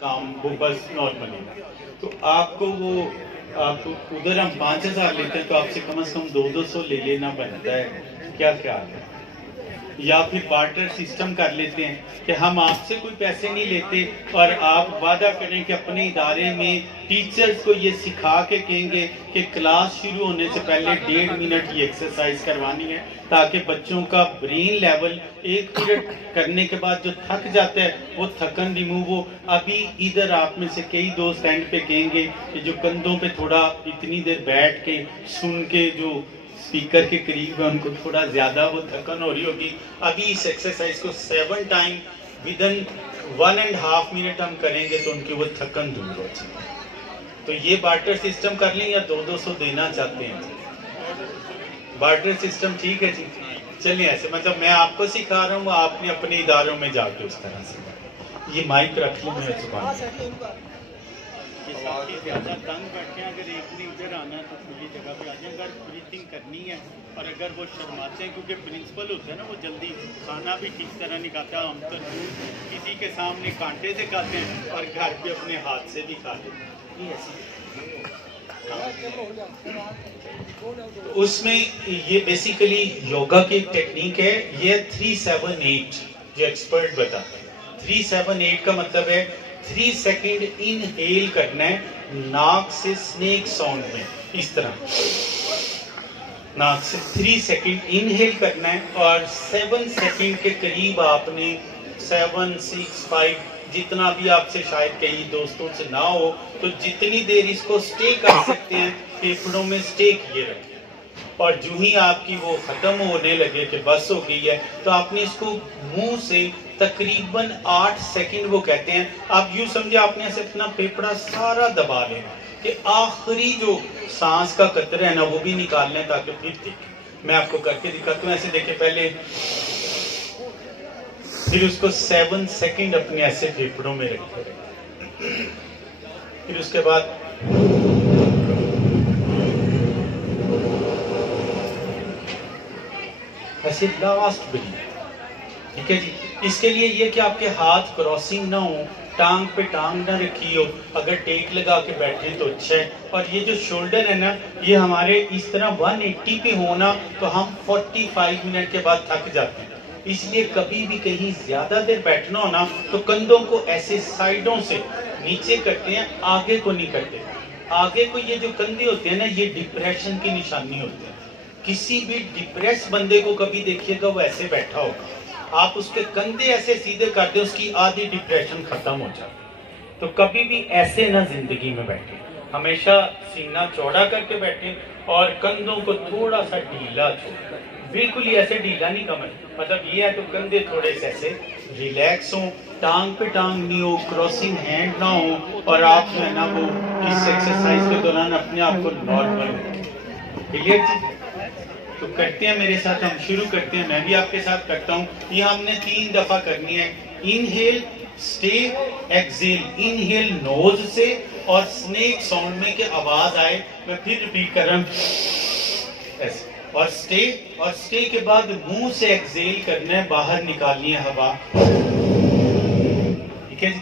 काम वो बस नॉर्मली। तो आपको वो आप उधर हम 5,000 लेते हैं तो आपसे कम से कम 200 ले लेना बनता है। क्या ख्याल है? या फिर बार्टर सिस्टम कर लेते हैं कि हम आपसे कोई पैसे नहीं लेते और आप वादा करें कि अपने इदारे में टीचर्स को ये सिखा के कहेंगे कि क्लास शुरू होने से पहले 1.5 मिनट ये एक्सरसाइज करवानी है, ताकि बच्चों का ब्रेन लेवल 1 पीरियड करने के बाद जो थक जाता है वो थकन रिमूव हो। अभी इधर आप में से कई दोस्त एंड पे कहेंगे कि जो कंधों पे थोड़ा इतनी देर बैठ के सुन के जो स्पीकर के करीब है उनको थोड़ा ज्यादा वो थकन हो रही होगी। अभी इस एक्सरसाइज को 7 टाइम विदिन 1.5 मिनट हम करेंगे तो उनकी वो थकन दूर हो जाएगी। तो ये बार्टर सिस्टम कर लें या 200 देना चाहते हैं? बार्टर सिस्टम ठीक है जी। चलिए ऐसे मतलब मैं आपको सिखा रहा हूँ, आपने अपने इदारों में जाके उस तरह से। ये माइक रख ली मेरे जुबान ज़्यादा तंग बैठे हैं, अगर एक ने इधर आना है तो खुली जगह पे आ जाए। अगर ब्रीथिंग करनी है और अगर वो शर्माते हैं, क्योंकि प्रिंसिपल होता है ना वो जल्दी खाना भी ठीक तरह नहीं खाता। हम तो किसी के सामने कांटे से खाते हैं और घर पे अपने हाथ से भी खा लेते हैं। उसमें ये बेसिकली योगा की टेक्निक है। ये 3-7-8 जो एक्सपर्ट बताते हैं। 3-7-8 का मतलब है 3 सेकेंड इनहेल करना है नाक से स्नेक साउंड में, इस तरह नाक से 3 सेकेंड इनहेल करना है और 7 सेकेंड के करीब आपने 7, 6, 5 जितना भी आपसे शायद कई दोस्तों से ना हो तो जितनी देर इसको स्टे कर सकते हैं फेफड़ों में स्टे किए रखें। और जो ही आपकी वो खत्म होने लगे कि बस हो गई है तो आपने इसको मुंह से तकरीबन 8 सेकंड वो कहते हैं, आप यूं समझे आपने ऐसे अपना फेफड़ा सारा दबा लेना कि आखिरी जो सांस का कतरा है ना वो भी निकाल लें, ताकि फिर ठीक मैं आपको करके दिखाता हूँ। ऐसे देखिए पहले, फिर उसको 7 सेकंड अपने ऐसे फेफड़ों में रखे, फिर उसके बाद ऐसे लास्ट ब्रीथ। ठीक है जी। इसके लिए ये कि आपके हाथ क्रॉसिंग ना हो, टांग पे टांग ना रखी हो, अगर टेक लगा के बैठे तो अच्छा है। और ये जो शोल्डर है ना ये हमारे इस तरह 180 पे होना तो हम 45 मिनट के बाद थक जाते हैं। इसलिए कभी भी कहीं ज्यादा देर बैठना हो ना तो कंधों को ऐसे साइडों से नीचे करते हैं, आगे को नहीं करते। आगे को ये जो कंधे होते हैं ना ये डिप्रेशन की निशानी होती है। किसी भी डिप्रेस बंदे को कभी देखिएगा वो ऐसे बैठा होगा, आप उसके कंधे ऐसे सीधे कर दे उसकी आधी डिप्रेशन खत्म हो जाती। तो कभी भी ऐसे ना जिंदगी में बैठे, हमेशा सीना चौड़ा करके बैठे और कंधों को थोड़ा सा ढीला छोड़, बिल्कुल ही ऐसे ढीला नहीं कमर, मतलब ये है तो कंधे थोड़े से ऐसे रिलैक्स हो, टांग पे टांग नहीं हो, क्रॉसिंग हैंड ना हो और आप जो है ना वो इस एक्सरसाइज के दौरान अपने आप को नॉर्मल रखें। क्लियर जी? तो करते हैं मेरे साथ, हम शुरू करते हैं, मैं भी आपके साथ करता हूँ। ये हमने 3 दफा करनी है। Inhale, stay, exhale. Inhale nose से और स्नेक साउंड में के आवाज आए, मैं फिर रिपीट कर रहा हूँ ऐसे, और स्टे के बाद मुंह से एक्सेल करना है, बाहर निकालनी है हवा। ठीक है जी।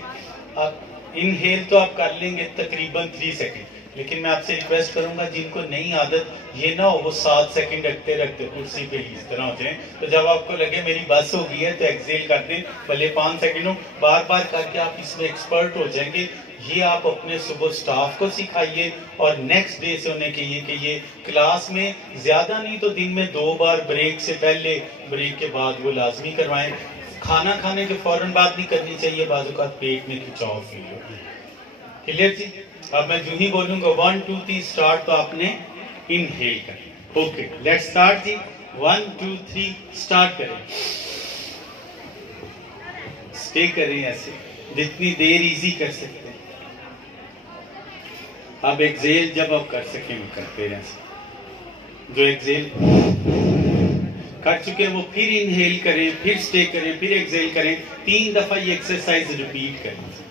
आप इनहेल तो आप कर लेंगे तकरीबन 3 सेकेंड, लेकिन मैं आपसे रिक्वेस्ट करूंगा जिनको नई आदत ये ना हो वो 7 सेकंड रखते रखते कुर्सी पे इस तरह हो जाए, तो जब आपको लगे मेरी बस हो गई है तो एक्सेल कर दें, भले 5 सेकंड हो, बार बार करके आप इसमें एक्सपर्ट हो जाएंगे। ये आप अपने सुबह स्टाफ को सिखाइए और नेक्स्ट डे से उन्हें कहिए कि ये क्लास में ज्यादा नहीं तो दिन में 2 बार ब्रेक से पहले, ब्रेक के बाद वो लाजमी करवाएं। खाना खाने के फौरन बाद नहीं करनी चाहिए, बाजू का पेट में खिंचाव फील हो। क्लियर जी? अब मैं जो ही बोलूंगा 1 2 3 स्टार्ट तो आपने इनहेल करें। ओके लेट्स स्टार्ट जी। 1 2 3 स्टार्ट करें, स्टे करें ऐसे जितनी देर इजी कर सकते हैं। अब एक्सेल जब आप कर सकें वो करते रहें। जो एक्सेल कर चुके हैं वो फिर इनहेल करें, फिर स्टे करें, फिर एक्सेल करें, 3 दफा ये एक्सरसाइज रिपीट करें।